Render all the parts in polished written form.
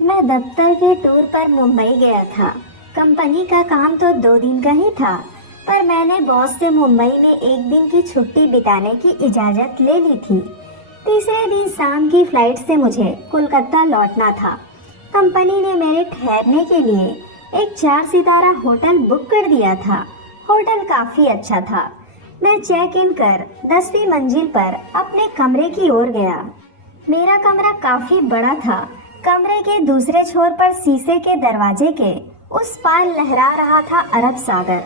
मैं दफ्तर के टूर पर मुंबई गया था। कंपनी का काम तो 2 दिन का ही था, पर मैंने बॉस से मुंबई में एक दिन की छुट्टी बिताने की इजाज़त ले ली थी। तीसरे दिन शाम की फ्लाइट से मुझे कोलकाता लौटना था। कंपनी ने मेरे ठहरने के लिए एक 4 सितारा होटल बुक कर दिया था। होटल काफ़ी अच्छा था। मैं चेक इन कर 10वीं मंजिल पर अपने कमरे की ओर गया। मेरा कमरा काफ़ी बड़ा था। कमरे के दूसरे छोर पर शीशे के दरवाजे के उस पार लहरा रहा था अरब सागर।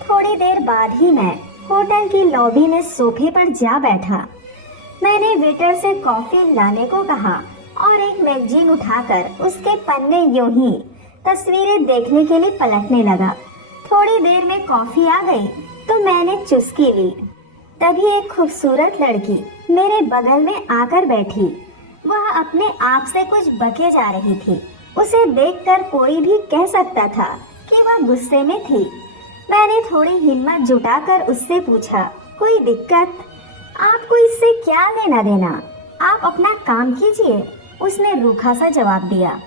थोड़ी देर बाद ही मैं होटल की लॉबी में सोफे पर जा बैठा। मैंने वेटर से कॉफी लाने को कहा और एक मैगजीन उठाकर उसके पन्ने यूं ही तस्वीरें देखने के लिए पलटने लगा। थोड़ी देर में कॉफी आ गई तो मैंने चुस्की ली। तभी एक खूबसूरत लड़की मेरे बगल में आकर बैठी। वह अपने आप से कुछ बके जा रही थी। उसे देखकर कोई भी कह सकता था कि वह गुस्से में थी। मैंने थोड़ी हिम्मत जुटाकर उससे पूछा, कोई दिक्कत? आपको इससे क्या लेना देना? आप अपना काम कीजिए। उसने रूखा सा जवाब दिया।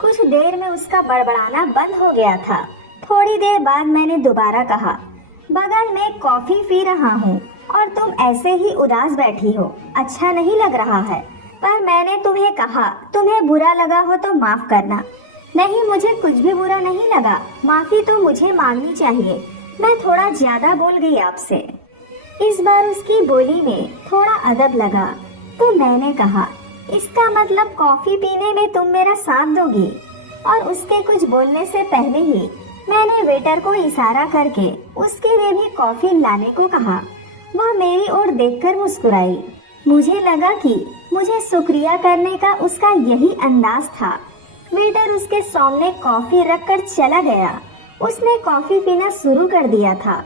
कुछ देर में उसका बड़बड़ाना बंद हो गया था। थोड़ी देर बाद मैंने दोबारा कहा, बगल में कॉफी पी रहा हूँ और तुम ऐसे ही उदास बैठी हो, अच्छा नहीं लग रहा है। पर मैंने तुम्हें कहा, तुम्हें बुरा लगा हो तो माफ करना। नहीं, मुझे कुछ भी बुरा नहीं लगा। माफी तो मुझे मांगनी चाहिए। मैं थोड़ा ज्यादा बोल गई आपसे। इस बार उसकी बोली में थोड़ा अदब लगा तो मैंने कहा, इसका मतलब कॉफी पीने में तुम मेरा साथ दोगी? और उसके कुछ बोलने से पहले ही मैंने वेटर को इशारा करके उसके लिए भी कॉफी लाने को कहा। वह मेरी ओर देखकर मुस्कुराई। मुझे लगा कि मुझे शुक्रिया करने का उसका यही अंदाज था। वेटर उसके सामने कॉफी रखकर चला गया। उसने कॉफी पीना शुरू कर दिया था।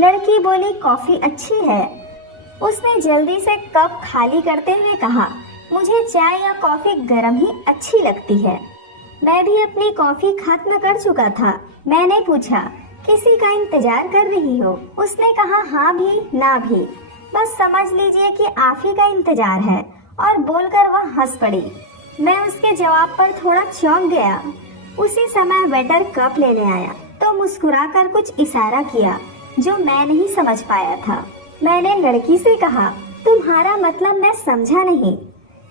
लड़की बोली, कॉफी अच्छी है। उसने जल्दी से कप खाली करते हुए कहा, मुझे चाय या कॉफी गर्म ही अच्छी लगती है। मैं भी अपनी कॉफी खत्म कर चुका था। मैंने पूछा, किसी का इंतजार कर रही हो? उसने कहा, हाँ भी ना भी, बस समझ लीजिए कि आप ही का इंतजार है। और बोलकर वह हंस पड़ी। मैं उसके जवाब पर थोड़ा चौंक गया। उसी समय वेटर कप लेने आया तो मुस्कुराकर कुछ इशारा किया जो मैं नहीं समझ पाया था। मैंने लड़की से कहा, तुम्हारा मतलब मैं समझा नहीं।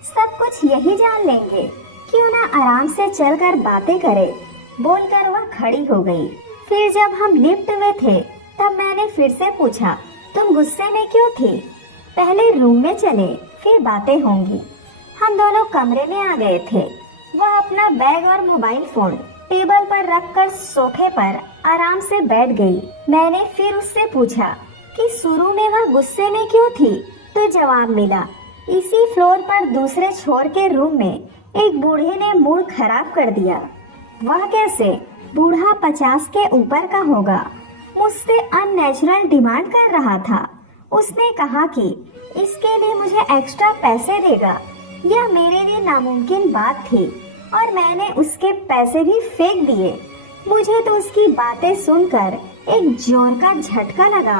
सब कुछ यही जान लेंगे, क्यों ना आराम से चलकर बातें करें। बोलकर वह खड़ी हो गई। फिर जब हम लिफ्ट में थे तब मैंने फिर से पूछा, तुम गुस्से में क्यों थी? पहले रूम में चले, फिर बातें होंगी। हम दोनों कमरे में आ गए थे। वह अपना बैग और मोबाइल फोन टेबल पर रखकर सोफे पर आराम से बैठ गई। मैंने फिर उससे पूछा कि शुरू में वह गुस्से में क्यों थी, तो जवाब मिला, इसी फ्लोर पर दूसरे छोर के रूम में एक बूढ़े ने मूड खराब कर दिया। वह कैसे? बूढ़ा 50 के ऊपर का होगा। मुझसे अननेचुरल डिमांड कर रहा था। उसने कहा कि इसके लिए मुझे एक्स्ट्रा पैसे देगा। यह मेरे लिए नामुमकिन बात थी और मैंने उसके पैसे भी फेंक दिए। मुझे तो उसकी बातें सुनकर एक जोर का झटका लगा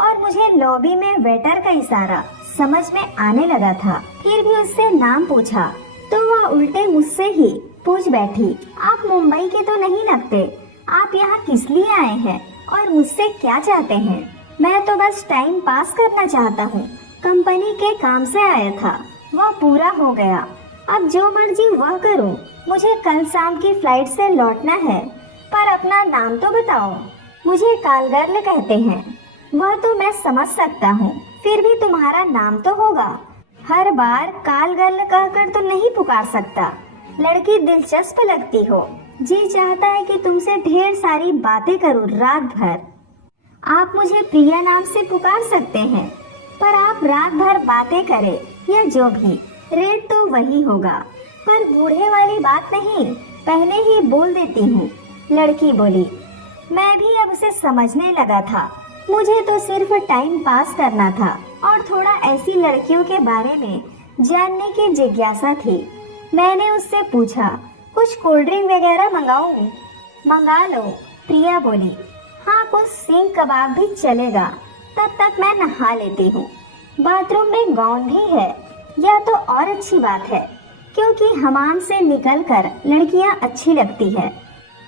और मुझे लॉबी में वेटर का इशारा समझ में आने लगा था। फिर भी उससे नाम पूछा तो वह उल्टे मुझसे ही पूछ बैठी, आप मुंबई के तो नहीं लगते, आप यहाँ किस लिए आए हैं और मुझसे क्या चाहते हैं? मैं तो बस टाइम पास करना चाहता हूँ। कंपनी के काम से आया था, वह पूरा हो गया। अब जो मर्जी वह करूँ। मुझे कल शाम की फ्लाइट से लौटना है। पर अपना नाम तो बताओ। मुझे कालगर्ल कहते हैं। वह तो मैं समझ सकता हूँ, फिर भी तुम्हारा नाम तो होगा। हर बार कालगर्ल कहकर तो नहीं पुकार सकता। लड़की दिलचस्प लगती हो। जी चाहता है कि तुमसे ढेर सारी बातें करूं रात भर। आप मुझे प्रिया नाम से पुकार सकते हैं, पर आप रात भर बातें करें या जो भी, रेट तो वही होगा। पर बूढ़े वाली बात नहीं, पहले ही बोल देती हूँ। लड़की बोली। मैं भी अब उसे समझने लगा था। मुझे तो सिर्फ टाइम पास करना था और थोड़ा ऐसी लड़कियों के बारे में जानने की जिज्ञासा थी। मैंने उससे पूछा, कुछ कोल्ड ड्रिंक वगैरह मंगाऊं? मंगा लो, प्रिया बोली। हाँ, कुछ सींग कबाब भी चलेगा, तब तक मैं नहा लेती हूँ। बाथरूम में गाउन भी है, यह तो और अच्छी बात है। क्योंकि हमाम से निकलकर लड़कियां अच्छी लगती है।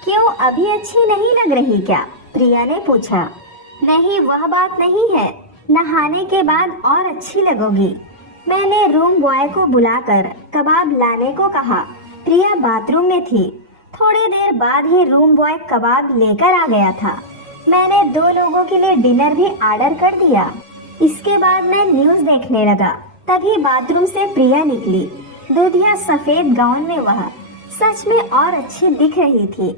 क्यों अभी अच्छी नहीं लग रही क्या? प्रिया ने पूछा। नहीं, वह बात नहीं है, नहाने के बाद और अच्छी लगोगी। मैंने रूम बॉय को बुलाकर कबाब लाने को कहा। प्रिया बाथरूम में थी। थोड़ी देर बाद ही रूम बॉय कबाब लेकर आ गया था। मैंने 2 लोगों के लिए डिनर भी ऑर्डर कर दिया। इसके बाद मैं न्यूज़ देखने लगा। तभी बाथरूम से प्रिया निकली। दूधिया सफेद गाउन में वह सच में और अच्छी दिख रही थी।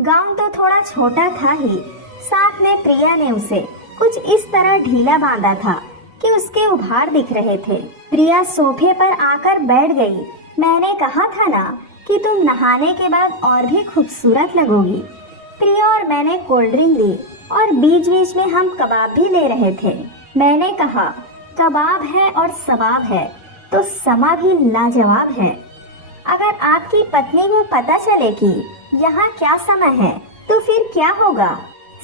गाउन तो थोड़ा छोटा था ही, साथ में प्रिया ने उसे कुछ इस तरह ढीला बांधा था कि उसके उभार दिख रहे थे। प्रिया सोफे पर आकर बैठ गई। मैंने कहा था ना कि तुम नहाने के बाद और भी खूबसूरत लगोगी। प्रिया और मैंने कोल्ड ड्रिंक ली और बीच बीच में हम कबाब भी ले रहे थे। मैंने कहा, कबाब है और सवाब है तो समा भी लाजवाब है। अगर आपकी पत्नी को पता चले कि यहाँ क्या समय है तो फिर क्या होगा?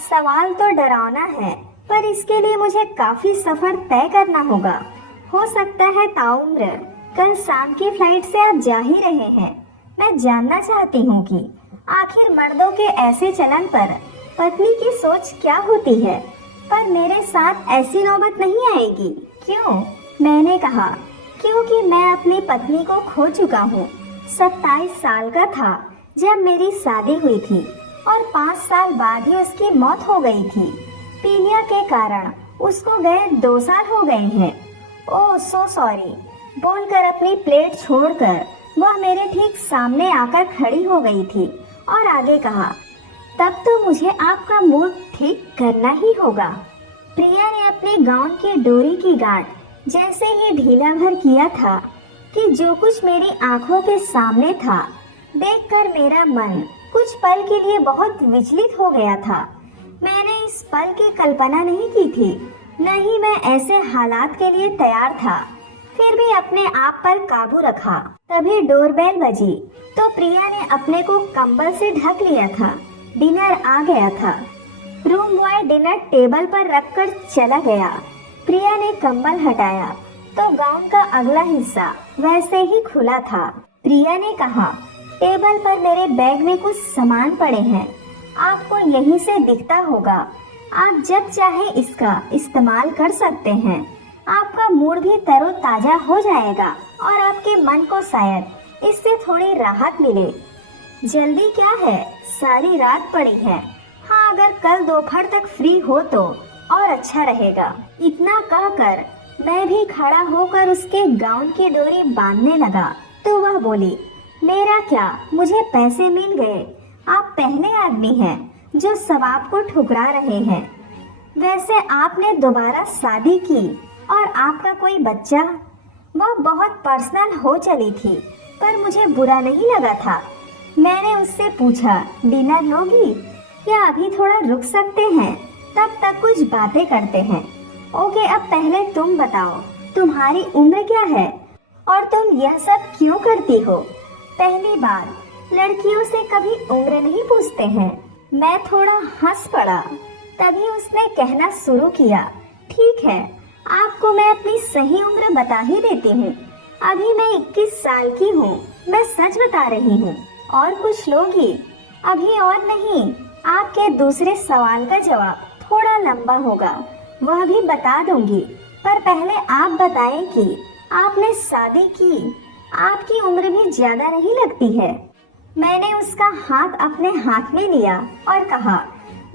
सवाल तो डरावना है, पर इसके लिए मुझे काफी सफर तय करना होगा। हो सकता है ताउम्र कल शाम की फ्लाइट से आप जा ही रहे हैं। मैं जानना चाहती हूँ कि आखिर मर्दों के ऐसे चलन पर पत्नी की सोच क्या होती है, पर मेरे साथ ऐसी नौबत नहीं आएगी। क्यों? मैंने कहा, क्योंकि मैं अपनी पत्नी को खो चुका हूँ। 27 साल का था जब मेरी शादी हुई थी और 5 साल बाद ही उसकी मौत हो गई थी। पीलिया के कारण उसको गए 2 साल हो गए हैं। ओह सो सॉरी, बोलकर अपनी प्लेट छोड़कर वह मेरे ठीक सामने आकर खड़ी हो गई थी और आगे कहा, तब तो मुझे आपका मूड ठीक करना ही होगा। प्रिया ने अपने गाउन की डोरी की गांठ जैसे ही ढीला भर किया था कि जो कुछ मेरी आंखों के सामने था, देखकर मेरा मन कुछ पल के लिए बहुत विचलित हो गया था। मैंने इस पल की कल्पना नहीं की थी, न ही मैं ऐसे हालात के लिए तैयार था। फिर भी अपने आप पर काबू रखा। तभी डोरबेल बजी तो प्रिया ने अपने को कंबल से ढक लिया था। डिनर आ गया था। रूम बॉय डिनर टेबल पर रखकर चला गया। प्रिया ने कंबल हटाया तो गाउन का अगला हिस्सा वैसे ही खुला था। प्रिया ने कहा, टेबल पर मेरे बैग में कुछ सामान पड़े हैं, आपको यहीं से दिखता होगा। आप जब चाहे इसका इस्तेमाल कर सकते हैं। आपका मूड भी तरोताजा हो जाएगा और आपके मन को शायद इससे थोड़ी राहत मिले। जल्दी क्या है, सारी रात पड़ी है। हाँ, अगर कल दोपहर तक फ्री हो तो और अच्छा रहेगा। इतना कहकर मैं भी खड़ा होकर उसके गाउन की डोरी बांधने लगा तो वह बोली, मेरा क्या, मुझे पैसे मिल गए। आप पहले आदमी हैं जो सवाब को ठुकरा रहे हैं। वैसे आपने दोबारा शादी की और आपका कोई बच्चा, वह बहुत पर्सनल हो चली थी, पर मुझे बुरा नहीं लगा था। मैंने उससे पूछा, डिनर लोगी या अभी थोड़ा रुक सकते हैं, तब तक कुछ बातें करते हैं। ओके, अब पहले तुम बताओ, तुम्हारी उम्र क्या है और तुम यह सब क्यों करती हो? पहली बार लड़कियों से कभी उम्र नहीं पूछते हैं। मैं थोड़ा हंस पड़ा। तभी उसने कहना शुरू किया, ठीक है, आपको मैं अपनी सही उम्र बता ही देती हूँ। अभी मैं 21 साल की हूँ। मैं सच बता रही हूँ। और कुछ लोगी? अभी और नहीं। आपके दूसरे सवाल का जवाब थोड़ा लंबा होगा, वह भी बता दूंगी, पर पहले आप बताएं कि आपने शादी की। आपकी उम्र भी ज्यादा नहीं लगती है। मैंने उसका हाथ अपने हाथ में लिया और कहा,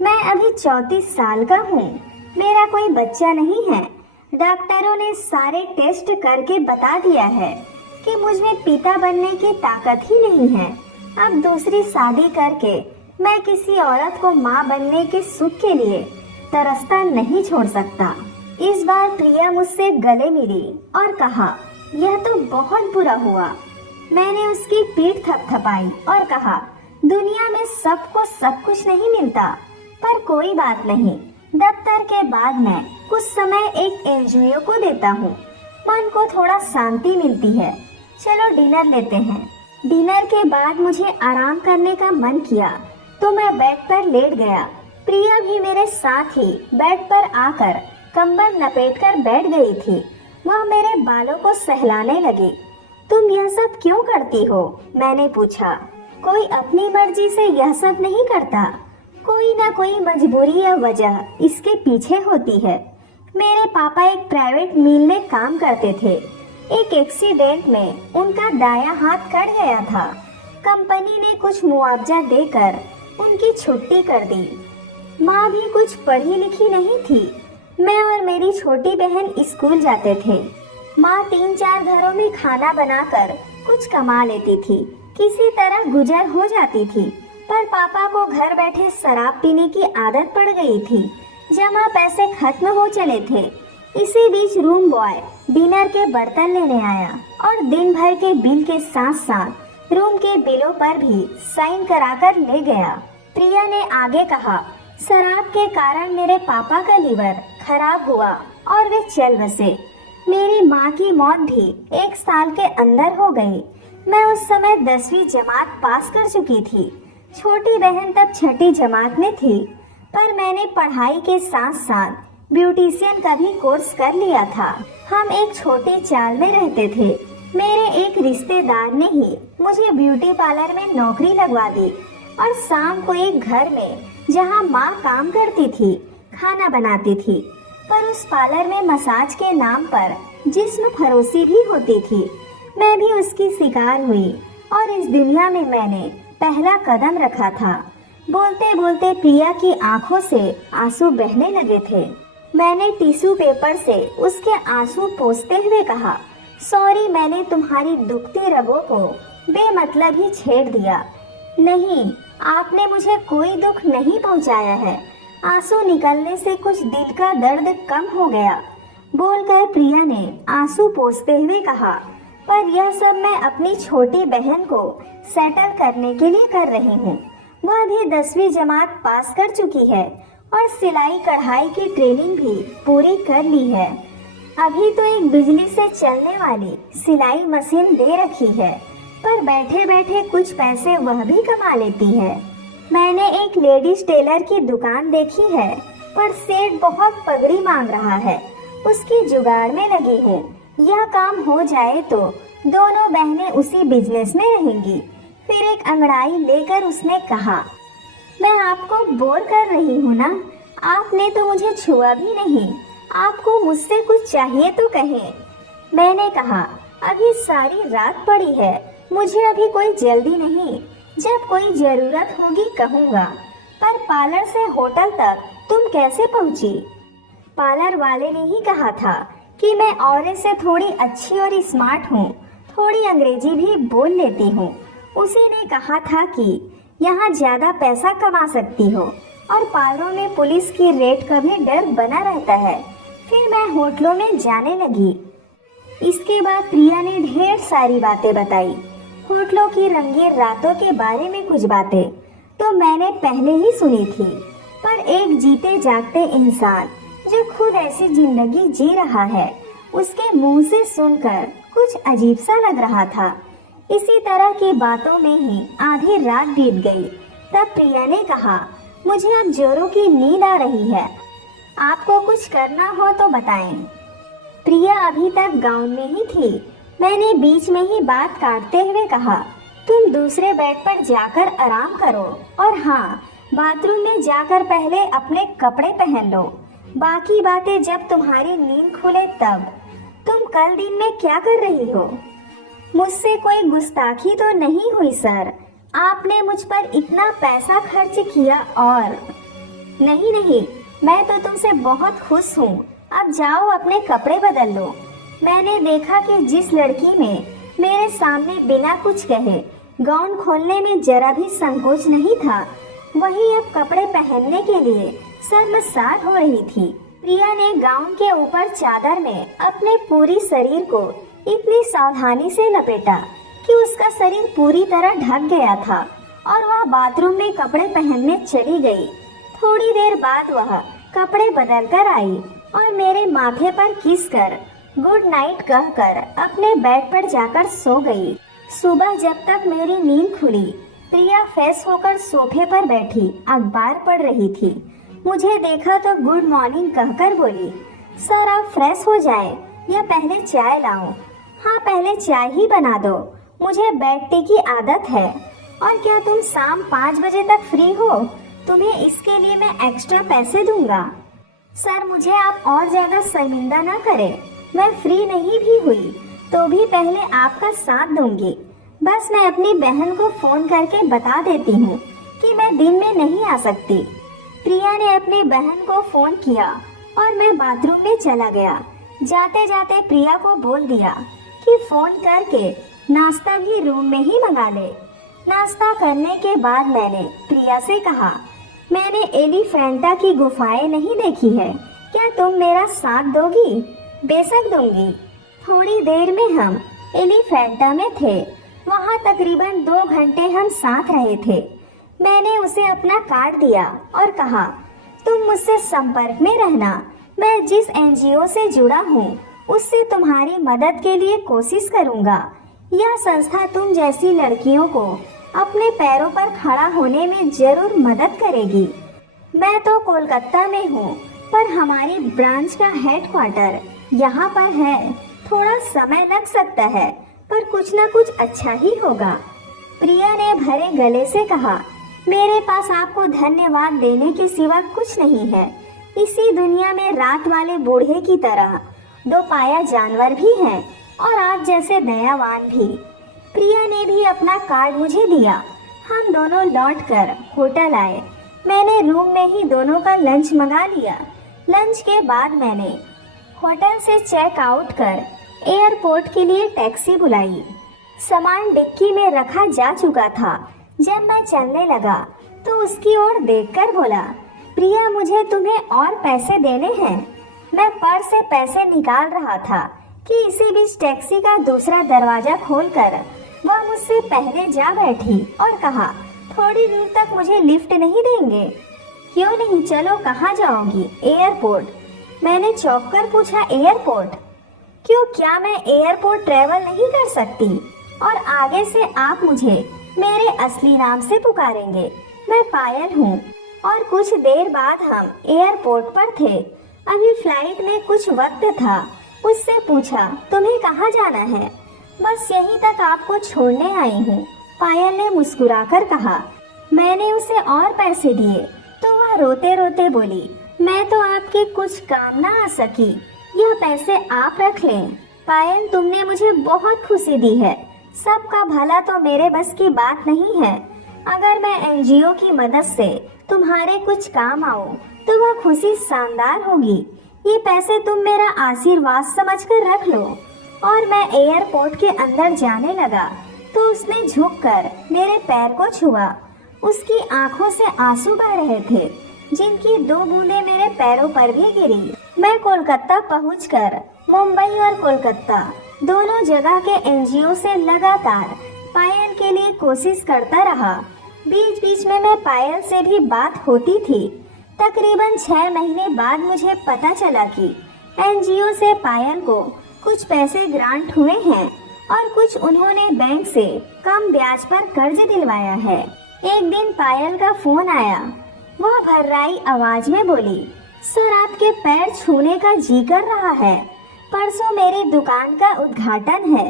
मैं अभी 34 साल का हूँ। मेरा कोई बच्चा नहीं है। डॉक्टरों ने सारे टेस्ट करके बता दिया है कि मुझ में पिता बनने की ताकत ही नहीं है। अब दूसरी शादी करके मैं किसी औरत को माँ बनने के सुख के लिए तरसता नहीं छोड़ सकता। इस बार प्रिया मुझसे गले मिली और कहा, यह तो बहुत बुरा हुआ। मैंने उसकी पीठ थपथपाई और कहा, दुनिया में सबको सब कुछ नहीं मिलता, पर कोई बात नहीं। दफ्तर के बाद मैं कुछ समय एक एनजीओ को देता हूँ। मन को थोड़ा शांति मिलती है। चलो डिनर लेते हैं। डिनर के बाद मुझे आराम करने का मन किया तो मैं बेड पर लेट गया। प्रिया भी मेरे साथ ही बेड पर आकर कंबल लपेटकर बैठ गई थी। वह मेरे बालों को सहलाने लगी। तुम यह सब क्यों करती हो? मैंने पूछा। कोई अपनी मर्जी से यह सब नहीं करता, कोई ना कोई मजबूरी या वजह इसके पीछे होती है। मेरे पापा एक प्राइवेट मिल में काम करते थे। एक एक्सीडेंट में उनका दायां हाथ कट गया था। कंपनी ने कुछ मुआवजा देकर उनकी छुट्टी कर दी। माँ भी कुछ पढ़ी लिखी नहीं थी। मैं और मेरी छोटी बहन स्कूल जाते थे। माँ 3-4 घरों में खाना बनाकर कुछ कमा लेती थी, किसी तरह गुजर हो जाती थी। पर पापा को घर बैठे शराब पीने की आदत पड़ गई थी। जमा पैसे खत्म हो चले थे। इसी बीच रूम बॉय डिनर के बर्तन लेने आया और दिन भर के बिल के साथ साथ रूम के बिलों पर भी साइन कराकर ले गया। प्रिया ने आगे कहा, शराब के कारण मेरे पापा का लीवर खराब हुआ और वे चल बसे। मेरी माँ की मौत भी 1 साल के अंदर हो गई। मैं उस समय 10वीं जमात पास कर चुकी थी। छोटी बहन तब 6ठी जमात में थी। पर मैंने पढ़ाई के साथ साथ ब्यूटिशियन का भी कोर्स कर लिया था। हम एक छोटी चाल में रहते थे। मेरे एक रिश्तेदार ने ही मुझे ब्यूटी पार्लर में नौकरी लगवा दी और शाम को एक घर में जहां माँ काम करती थी खाना बनाती थी। पर उस पार्लर में मसाज के नाम पर जिस्म फरोशी भी होती थी। मैं भी उसकी शिकार हुई और इस दुनिया में मैंने पहला कदम रखा था। बोलते बोलते प्रिया की आंखों से आंसू बहने लगे थे। मैंने टिश्यू पेपर से उसके आंसू पोंछते हुए कहा, सॉरी, मैंने तुम्हारी दुखती रगों को बेमतलब ही छेड़ दिया। नहीं, आपने मुझे कोई दुख नहीं पहुंचाया है। आंसू निकलने से कुछ दिल का दर्द कम हो गया, बोलकर प्रिया ने आंसू पोंछते हुए कहा, पर यह सब मैं अपनी छोटी बहन को सेटल करने के लिए कर रही हूँ। वह भी 10वीं जमात पास कर चुकी है और सिलाई कढ़ाई की ट्रेनिंग भी पूरी कर ली है। अभी तो एक बिजली से चलने वाली सिलाई मशीन दे रखी है, पर बैठे बैठे कुछ पैसे वह भी कमा लेती है। मैंने एक लेडीज टेलर की दुकान देखी है, पर सेठ बहुत पगड़ी मांग रहा है। उसकी जुगाड़ में लगी हूँ। यह काम हो जाए तो दोनों बहनें उसी बिजनेस में रहेंगी। फिर एक अंगड़ाई लेकर उसने कहा, मैं आपको बोर कर रही हूँ ना? आपने तो मुझे छुआ भी नहीं। आपको मुझसे कुछ चाहिए तो कहें। मैंने कहा, अभी सारी रात पड़ी है, मुझे अभी कोई जल्दी नहीं। जब कोई जरूरत होगी कहूँगा। पर पार्लर से होटल तक तुम कैसे पहुँची? पार्लर वाले ने ही कहा था कि मैं औरत से थोड़ी अच्छी और स्मार्ट हूँ, थोड़ी अंग्रेजी भी बोल लेती हूँ। उसी ने कहा था कि यहाँ ज्यादा पैसा कमा सकती हो और पार्लरों में पुलिस की रेड का भी डर बना रहता है। फिर मैं होटलों में जाने लगी। इसके बाद प्रिया ने ढेर सारी बातें बताई। होटलों की रंगीन रातों के बारे में कुछ बातें तो मैंने पहले ही सुनी थी, पर एक जीते जागते इंसान जो खुद ऐसी जिंदगी जी रहा है, उसके मुंह से सुनकर कुछ अजीब सा लग रहा था। इसी तरह की बातों में ही आधी रात बीत गई। तब प्रिया ने कहा, मुझे अब जोरों की नींद आ रही है, आपको कुछ करना हो तो बताएं। प्रिया अभी तक गाउन में ही थी। मैंने बीच में ही बात काटते हुए कहा, तुम दूसरे बेड पर जाकर आराम करो और हाँ, बाथरूम में जाकर पहले अपने कपड़े पहन लो। बाकी बातें जब तुम्हारी नींद खुले तब। तुम कल दिन में क्या कर रही हो? मुझसे कोई गुस्ताखी तो नहीं हुई सर? आपने मुझ पर इतना पैसा खर्च किया और नहीं, मैं तो तुमसे बहुत खुश हूँ। अब जाओ अपने कपड़े बदल लो। मैंने देखा कि जिस लड़की में मेरे सामने बिना कुछ कहे गाउन खोलने में जरा भी संकोच नहीं था, वही अब कपड़े पहनने के लिए शर्मसार हो रही थी। प्रिया ने गाउन के ऊपर चादर में अपने पूरी शरीर को इतनी सावधानी से लपेटा कि उसका शरीर पूरी तरह ढक गया था और वह बाथरूम में कपड़े पहनने चली गई। थोड़ी देर बाद वह कपड़े बदल कर आई और मेरे माथे पर किस कर गुड नाइट कहकर अपने बेड पर जाकर सो गई। सुबह जब तक मेरी नींद खुली, प्रिया फ्रेश होकर सोफे पर बैठी अखबार पढ़ रही थी। मुझे देखा तो गुड मॉर्निंग कहकर बोली, सर आप फ्रेश हो जाएं या पहले चाय लाऊं? हाँ, पहले चाय ही बना दो, मुझे बेड टी की आदत है। और क्या तुम शाम 5 बजे तक फ्री हो? तुम्हें इसके लिए मैं एक्स्ट्रा पैसे दूंगा। सर, मुझे आप और ज्यादा शर्मिंदा ना करें। मैं फ्री नहीं भी हुई तो भी पहले आपका साथ दूंगी। बस मैं अपनी बहन को फोन करके बता देती हूँ कि मैं दिन में नहीं आ सकती। प्रिया ने अपनी बहन को फोन किया और मैं बाथरूम में चला गया। जाते जाते प्रिया को बोल दिया कि फोन करके नाश्ता भी रूम में ही मंगा ले। नाश्ता करने के बाद मैंने प्रिया से कहा, मैंने एलिफेंटा की गुफाएं नहीं देखी है, क्या तुम मेरा साथ दोगी? बेशक दूंगी। थोड़ी देर में हम एलिफेंटा में थे। वहाँ तकरीबन 2 घंटे हम साथ रहे थे। मैंने उसे अपना कार्ड दिया और कहा, तुम मुझसे संपर्क में रहना। मैं जिस एनजीओ से जुड़ा हूँ उससे तुम्हारी मदद के लिए कोशिश करूँगा। यह संस्था तुम जैसी लड़कियों को अपने पैरों पर खड़ा होने में जरूर मदद करेगी। मैं तो कोलकाता में हूँ, पर हमारी ब्रांच का हेडक्वार्टर यहाँ पर है। थोड़ा समय लग सकता है, पर कुछ न कुछ अच्छा ही होगा। प्रिया ने भरे गले से कहा, मेरे पास आपको धन्यवाद देने के सिवा कुछ नहीं है। इसी दुनिया में रात वाले बूढ़े की तरह 2 पाया जानवर भी हैं और आप जैसे दयावान भी। प्रिया ने भी अपना कार्ड मुझे दिया। हम दोनों लौटकर होटल आए। मैंने रूम में ही दोनों का लंच मंगा लिया। लंच के बाद मैंने होटल से चेक आउट कर एयरपोर्ट के लिए टैक्सी बुलाई। सामान डिक्की में रखा जा चुका था। जब मैं चलने लगा तो उसकी ओर देखकर बोला, प्रिया, मुझे तुम्हें और पैसे देने हैं। मैं पर्स से पैसे निकाल रहा था कि इसी बीच टैक्सी का दूसरा दरवाजा खोलकर वह मुझसे पहले जा बैठी और कहा, थोड़ी दूर तक मुझे लिफ्ट नहीं देंगे? क्यों नहीं, चलो। कहाँ जाओगी? एयरपोर्ट। मैंने चौंक कर पूछा, एयरपोर्ट क्यों? क्या मैं एयरपोर्ट ट्रेवल नहीं कर सकती? और आगे से आप मुझे मेरे असली नाम से पुकारेंगे। मैं पायल हूँ। और कुछ देर बाद हम एयरपोर्ट पर थे। अभी फ्लाइट में कुछ वक्त था। उससे पूछा, तुम्हें कहाँ जाना है? बस यहीं तक आपको छोड़ने आई हूँ, पायल ने मुस्कुराकर कहा। मैंने उसे और पैसे दिए तो वह रोते रोते बोली, मैं तो आपके कुछ काम ना आ सकी, यह पैसे आप रख लें। पायल, तुमने मुझे बहुत खुशी दी है। सबका भला तो मेरे बस की बात नहीं है। अगर मैं एनजीओ की मदद से तुम्हारे कुछ काम आऊँ तो वह खुशी शानदार होगी। ये पैसे तुम मेरा आशीर्वाद समझकर रख लो। और मैं एयरपोर्ट के अंदर जाने लगा तो उसने झुककर मेरे पैर को छुआ। उसकी आंखों से आंसू बह रहे थे, जिनकी 2 बूंदें मेरे पैरों पर भी गिरी। मैं कोलकाता पहुंचकर मुंबई और कोलकाता दोनों जगह के एनजीओ से लगातार पायल के लिए कोशिश करता रहा। बीच बीच में मैं पायल से भी बात होती थी। तकरीबन 6 महीने बाद मुझे पता चला कि एनजीओ से पायल को कुछ पैसे ग्रांट हुए हैं और कुछ उन्होंने बैंक से कम ब्याज पर कर्ज दिलवाया है। एक दिन पायल का फोन आया। वह भर्राई आवाज में बोली, सर, आपके पैर छूने का जी कर रहा है। परसों मेरी दुकान का उद्घाटन है।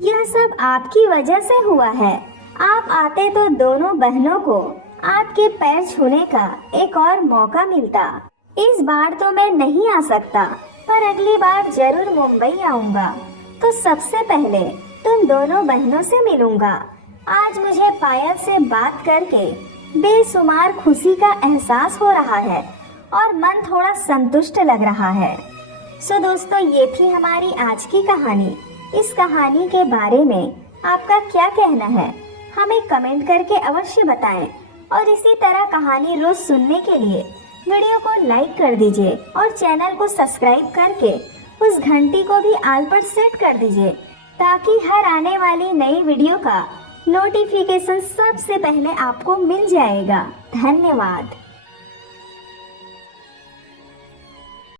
यह सब आपकी वजह से हुआ है। आप आते तो दोनों बहनों को आपके पैर छूने का एक और मौका मिलता। इस बार तो मैं नहीं आ सकता, पर अगली बार जरूर मुंबई आऊंगा तो सबसे पहले तुम दोनों बहनों से मिलूंगा। आज मुझे पायल से बात करके बेशुमार खुशी का एहसास हो रहा है और मन थोड़ा संतुष्ट लग रहा है। सो दोस्तों, ये थी हमारी आज की कहानी। इस कहानी के बारे में आपका क्या कहना है, हमें कमेंट करके अवश्य बताएं। और इसी तरह कहानी रोज सुनने के लिए वीडियो को लाइक कर दीजिए और चैनल को सब्सक्राइब करके उस घंटी को भी ऑल पर सेट कर दीजिए, ताकि हर आने वाली नई वीडियो का नोटिफिकेशन सबसे पहले आपको मिल जाएगा। धन्यवाद।